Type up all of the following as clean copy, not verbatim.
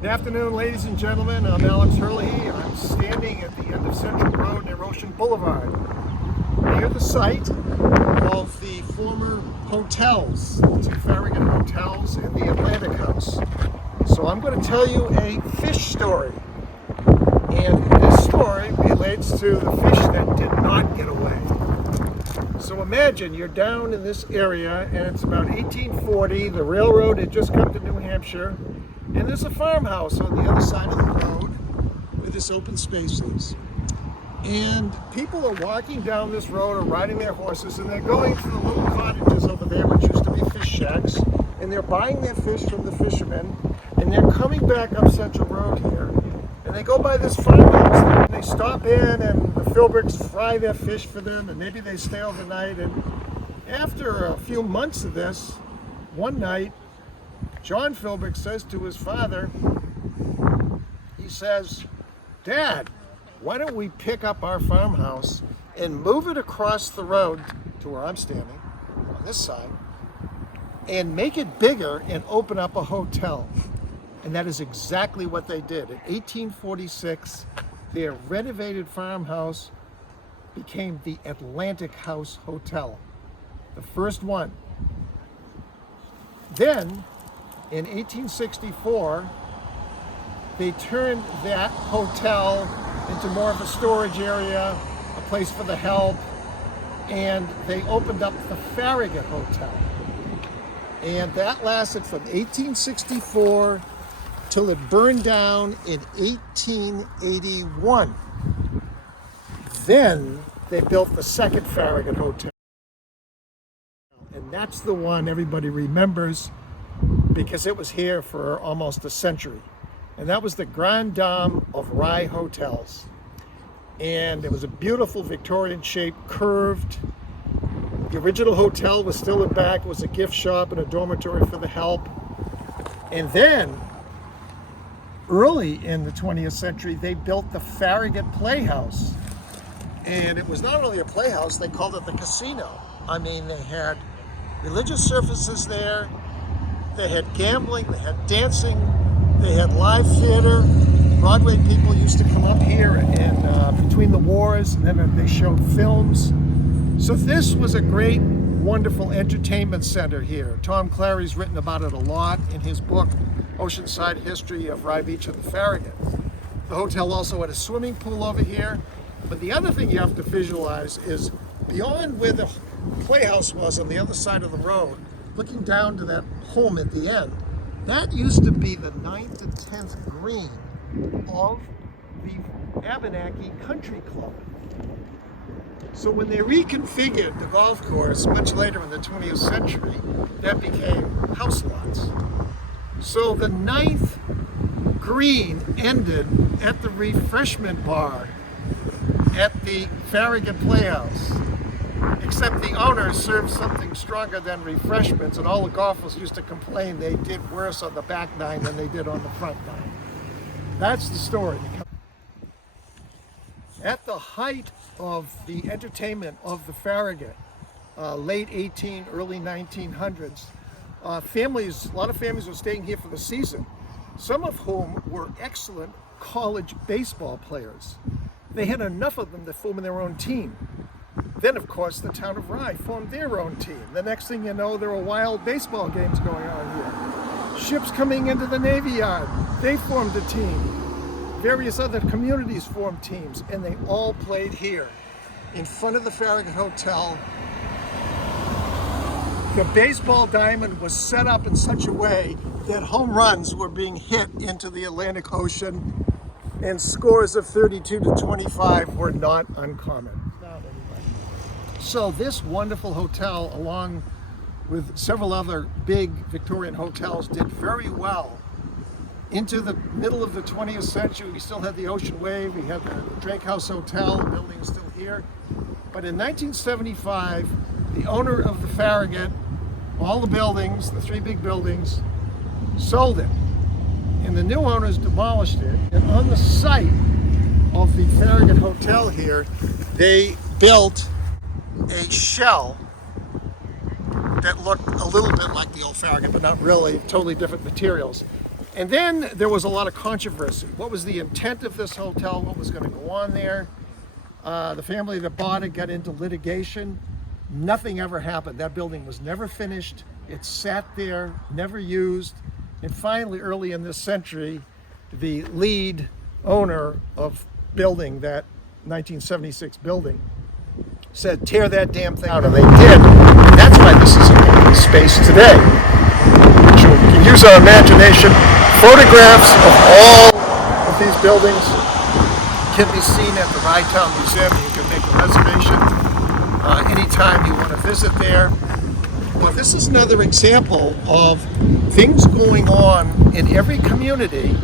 Good afternoon, ladies and gentlemen. I'm Alex Hurley. I'm standing at the end of Central Road near Ocean Boulevard, near the site of the former hotels, the two Farragut hotels and the Atlantic House. So I'm going to tell you a fish story. And this story relates to the fish that did not get away. So imagine you're down in this area and it's about 1840. The railroad had just come to New Hampshire. And there's a farmhouse on the other side of the road where this open space is. And people are walking down this road or riding their horses, and they're going to the little cottages over there, which used to be fish shacks, and they're buying their fish from the fishermen, and they're coming back up Central Road here, and they go by this farmhouse, and they stop in, and the Philbricks fry their fish for them, and maybe they stay overnight. And after a few months of this, one night, John Philbrick says to his father, he says, "Dad, why don't we pick up our farmhouse and move it across the road to where I'm standing, on this side, and make it bigger and open up a hotel?" And that is exactly what they did. In 1846, their renovated farmhouse became the Atlantic House Hotel, the first one. Then, in 1864, they turned that hotel into more of a storage area, a place for the help, and they opened up the Farragut Hotel. And that lasted from 1864 till it burned down in 1881. Then they built the second Farragut Hotel. And that's the one everybody remembers, because it was here for almost a century. And that was the Grand Dame of Rye Hotels. And it was a beautiful Victorian shape, curved. The original hotel was still in back. It was a gift shop and a dormitory for the help. And then, early in the 20th century, they built the Farragut Playhouse. And it was not only a playhouse, they called it the casino. I mean, they had religious services there. They had gambling, they had dancing, they had live theater. Broadway people used to come up here and between the wars, and then they showed films. So this was a great, wonderful entertainment center here. Tom Clary's written about it a lot in his book, Oceanside History of Rye Beach and the Farragut. The hotel also had a swimming pool over here. But the other thing you have to visualize is beyond where the playhouse was on the other side of the road, looking down to that home at the end, that used to be the 9th and 10th green of the Abenaki Country Club. So when they reconfigured the golf course much later in the 20th century, that became house lots. So the 9th green ended at the refreshment bar at the Farragut Playhouse. Except the owner served something stronger than refreshments, and all the golfers used to complain they did worse on the back nine than they did on the front nine. That's the story. At the height of the entertainment of the Farragut, late 18, early 1900s, a lot of families were staying here for the season, some of whom were excellent college baseball players. They had enough of them to form their own team. Then, of course, the town of Rye formed their own team. The next thing you know, there were wild baseball games going on here. Ships coming into the Navy Yard, they formed a team. Various other communities formed teams, and they all played here in front of the Farragut Hotel. The baseball diamond was set up in such a way that home runs were being hit into the Atlantic Ocean, and scores of 32 to 25 were not uncommon. So this wonderful hotel, along with several other big Victorian hotels, did very well into the middle of the 20th century. We still had the Ocean Wave, we had the Drake House Hotel, the building is still here. But in 1975, the owner of the Farragut, all the buildings, the three big buildings, sold it. And the new owners demolished it. And on the site of the Farragut Hotel here, they built a shell that looked a little bit like the old Farragut, but not really, totally different materials. And then there was a lot of controversy. What was the intent of this hotel? What was going to go on there? The family that bought it got into litigation. Nothing ever happened. That building was never finished. It sat there, never used. And finally, early in this century, the lead owner of building that 1976 building said, tear that damn thing out, and they did. And that's why this is a space today. So we can use our imagination. Photographs of all of these buildings can be seen at the Rydtown Museum. You can make a reservation anytime you want to visit there. Well, this is another example of things going on in every community,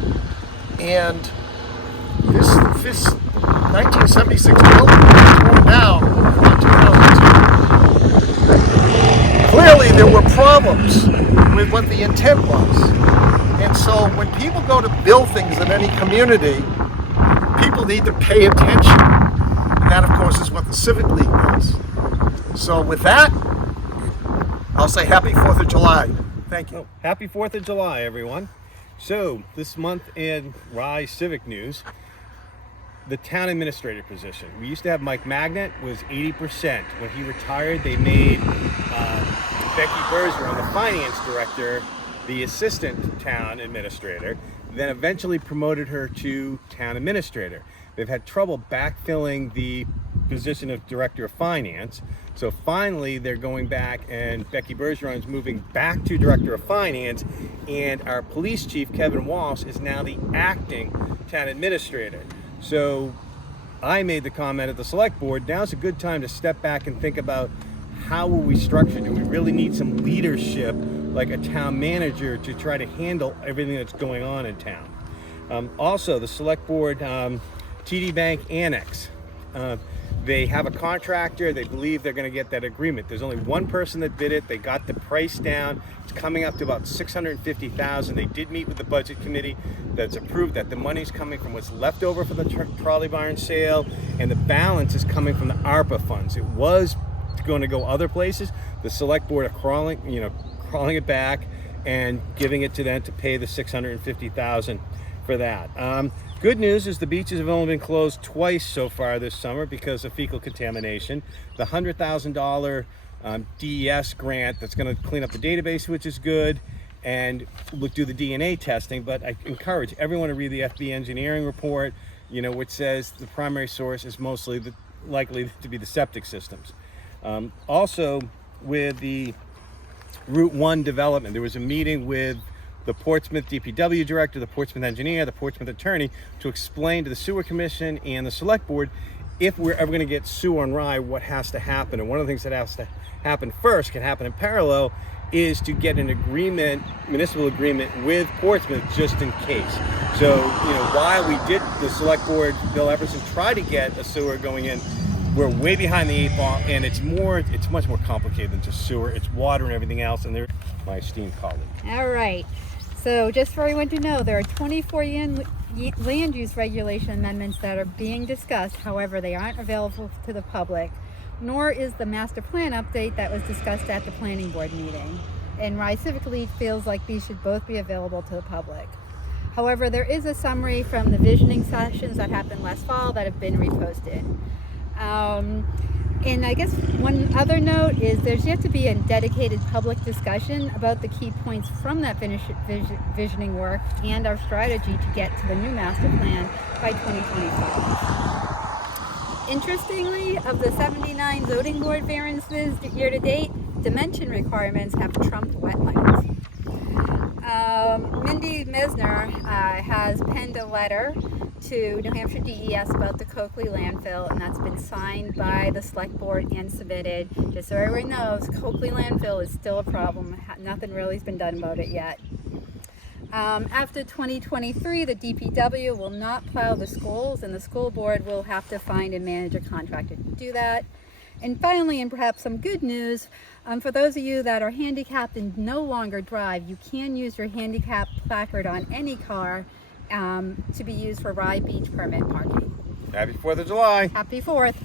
and this 1976 building was torn down in 2002. Clearly, there were problems with what the intent was, and so when people go to build things in any community, people need to pay attention, and that, of course, is what the Civic League does. So with that, I'll say happy 4th of July. Thank you. Happy 4th of July, everyone. So, this month in Rye Civic News, the town administrator position. We used to have Mike Magnet, was 80%. When he retired, they made Becky Bergeron, the finance director, the assistant town administrator, then eventually promoted her to town administrator. They've had trouble backfilling the position of director of finance. So finally, they're going back, and Becky Bergeron is moving back to director of finance, and our police chief, Kevin Walsh, is now the acting town administrator. So I made the comment at the select board, now's a good time to step back and think about how will we structure it? Do we really need some leadership, like a town manager, to try to handle everything that's going on in town? Also, the select board, TD Bank Annex. They have a contractor. They believe they're going to get that agreement. There's only one person that bid it. They got the price down. It's coming up to about $650,000. They did meet with the budget committee that's approved that the money's coming from what's left over for the trolley barn sale, and the balance is coming from the ARPA funds. It was going to go other places. The select board are crawling it back and giving it to them to pay the $650,000 for that. Good news is the beaches have only been closed twice so far this summer because of fecal contamination. The $100,000 DES grant that's going to clean up the database, which is good, and we'll do the DNA testing. But I encourage everyone to read the FB engineering report, which says the primary source is mostly likely to be the septic systems. Also, with the Route 1 development, there was a meeting with the Portsmouth DPW director, the Portsmouth engineer, the Portsmouth attorney, to explain to the sewer commission and the select board, if we're ever going to get sewer on Rye, what has to happen. And one of the things that has to happen first, can happen in parallel, is to get an agreement, municipal agreement with Portsmouth, just in case. So, while we did, the select board, Bill Everson, try to get a sewer going in, we're way behind the 8 ball, and it's much more complicated than just sewer. It's water and everything else, and they're my esteemed colleague. All right. So just for everyone to know, there are 24 land use regulation amendments that are being discussed. However, they aren't available to the public, nor is the master plan update that was discussed at the planning board meeting. And Rye Civic League feels like these should both be available to the public. However, there is a summary from the visioning sessions that happened last fall that have been reposted. And I guess one other note is there's yet to be a dedicated public discussion about the key points from that visioning work and our strategy to get to the new master plan by 2025. Interestingly, of the 79 zoning board variances year to date, dimension requirements have trumped wetlands. Mindy Mesner has penned a letter to New Hampshire DES about the Coakley landfill, and that's been signed by the select board and submitted. Just so everyone knows, Coakley landfill is still a problem. Nothing really has been done about it yet. After 2023, the DPW will not plow the schools, and the school board will have to find and manage a contractor to do that. And finally, and perhaps some good news, for those of you that are handicapped and no longer drive, you can use your handicap placard on any car to be used for Rye Beach permit parking. Happy 4th of July. Happy 4th.